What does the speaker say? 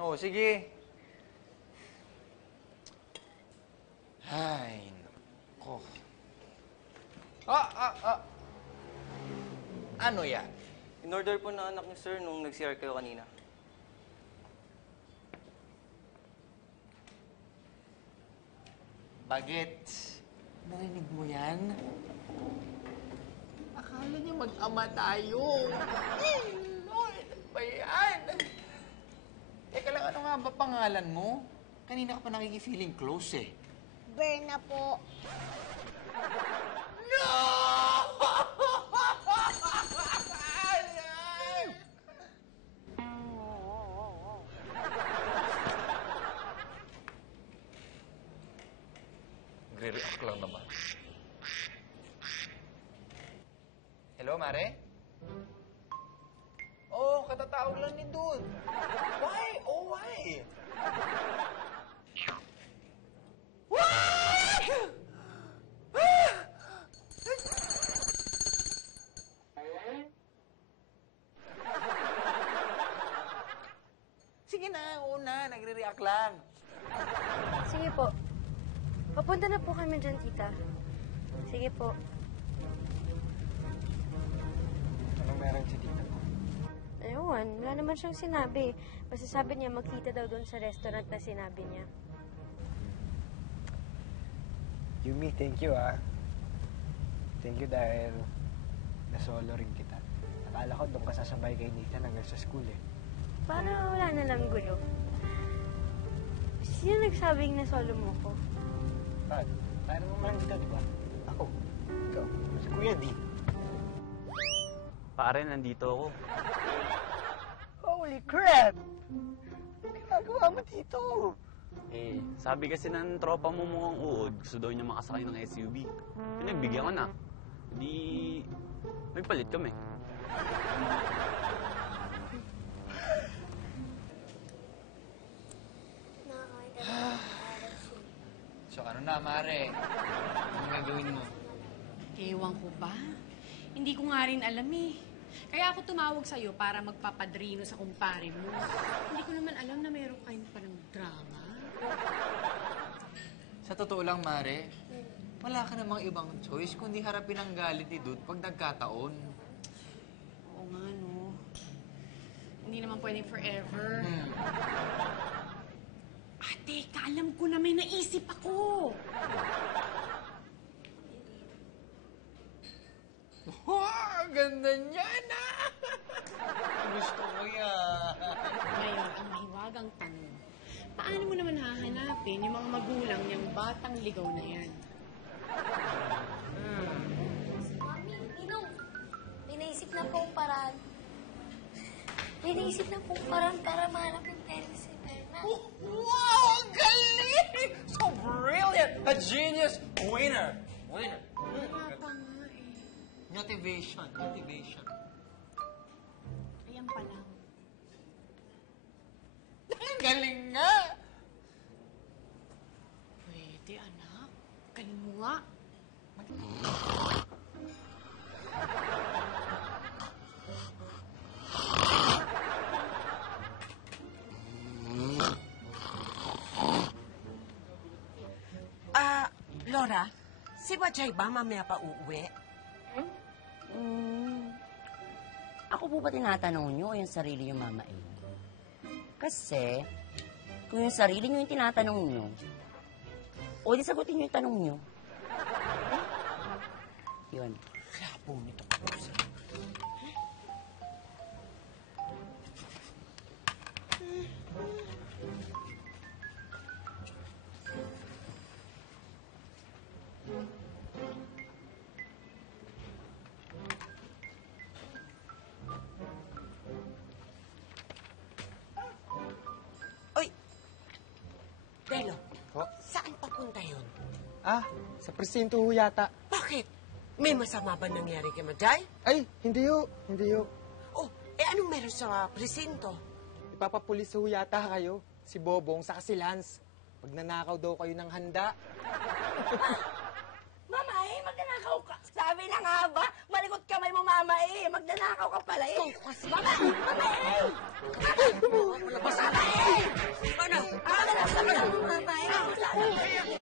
Oo, sige. Ay, nako. Ano yan? In-order po na anak niyo, sir, nung nag-CR kayo kanina. Bagets, narinig mo yan? Akala niya mag-ama tayo. Lord, ano ba yan? Teka lang, ano nga ba pangalan mo? Kanina ka pa nakiki-feeling close eh. Berna po. No! Nagre-react lang naman. Hello, Mare? Oh, katatawag lang ni Dude. Why? Oh, why? Sige na, una. Nagre-react lang. Sige po. Papunta na po kami dyan, tita. Sige po. Anong meron si tita mo? Ayun, wala naman siyang sinabi. Basta sabi niya magkita daw doon sa restaurant na sinabi niya. Yumi, thank you ah. Thank you dahil nasolo rin kita. Akala ko doon ka sasabay kay Nathan hanggang sa school eh. Para wala na lang gulo. Sino nagsabing nasolo mo ko? Paano mo man kita, di ba? Ako. Ikaw. Si Kuya D. Pare, nandito ako. Holy crap! Ano ginagawa mo dito? Eh, sabi kasi ng tropa mo mukhang uod, gusto daw niya makasakay ng SUV. Pinagbigyan ko na. Di, may palit kami. So, ano na, Mare? Anong gagawin mo? Ewan ko ba? Hindi ko nga rin alam eh. Kaya ako tumawag sa'yo para magpapadrino sa kumpare mo. Hindi ko naman alam na meron kayong palang drama. Sa totoo lang, Mare, wala ka namang ibang choice kundi harapin ang galit ni Dude pag nagkataon. Oo nga, no? Hindi naman pwedeng forever. Ate, alam ko na may naisip ako. Wow, ganda niyan ah! Gusto ko yan. Ngayon, ang mahiwagang tanong, paano mo naman hahanapin yung mga magulang niyang batang ligaw na yan? Mami, Ninong, may naisip na pong paraan. May naisip na pong paraan para mahanap yung parents si Berna. Wow, ang galing! So brilliant! A genius winner! Winner. Wala pa nga eh. Motivation. Ayan pa lang. Ang galing nga! Pwede, anak. Galing mo nga. Laura, si Bajay ba mamaya pa uuwi? Ako po ba tinatanong nyo o yung sarili yung mama eh? Kasi, kung yung sarili nyo yung tinatanong nyo, o di sagutin nyo yung tanong nyo. Yun. Labo nito. Oy! Delo, saan papunta yun? Sa presinto ho yata. Bakit? May masama ba nangyari kay Majay? Ay, hindi ho. Oh, anong meron sa presinto? Ipapapulis ho yata kayo. Si Bobong sa si Lance. Magnanakaw daw kayo ng handa. Mama eh, magnanakaw ka. Sabi na nga ba, malikot kamay mo mama eh. Magnanakaw ka pala eh. Mama! Mama eh! Mama eh! Mama,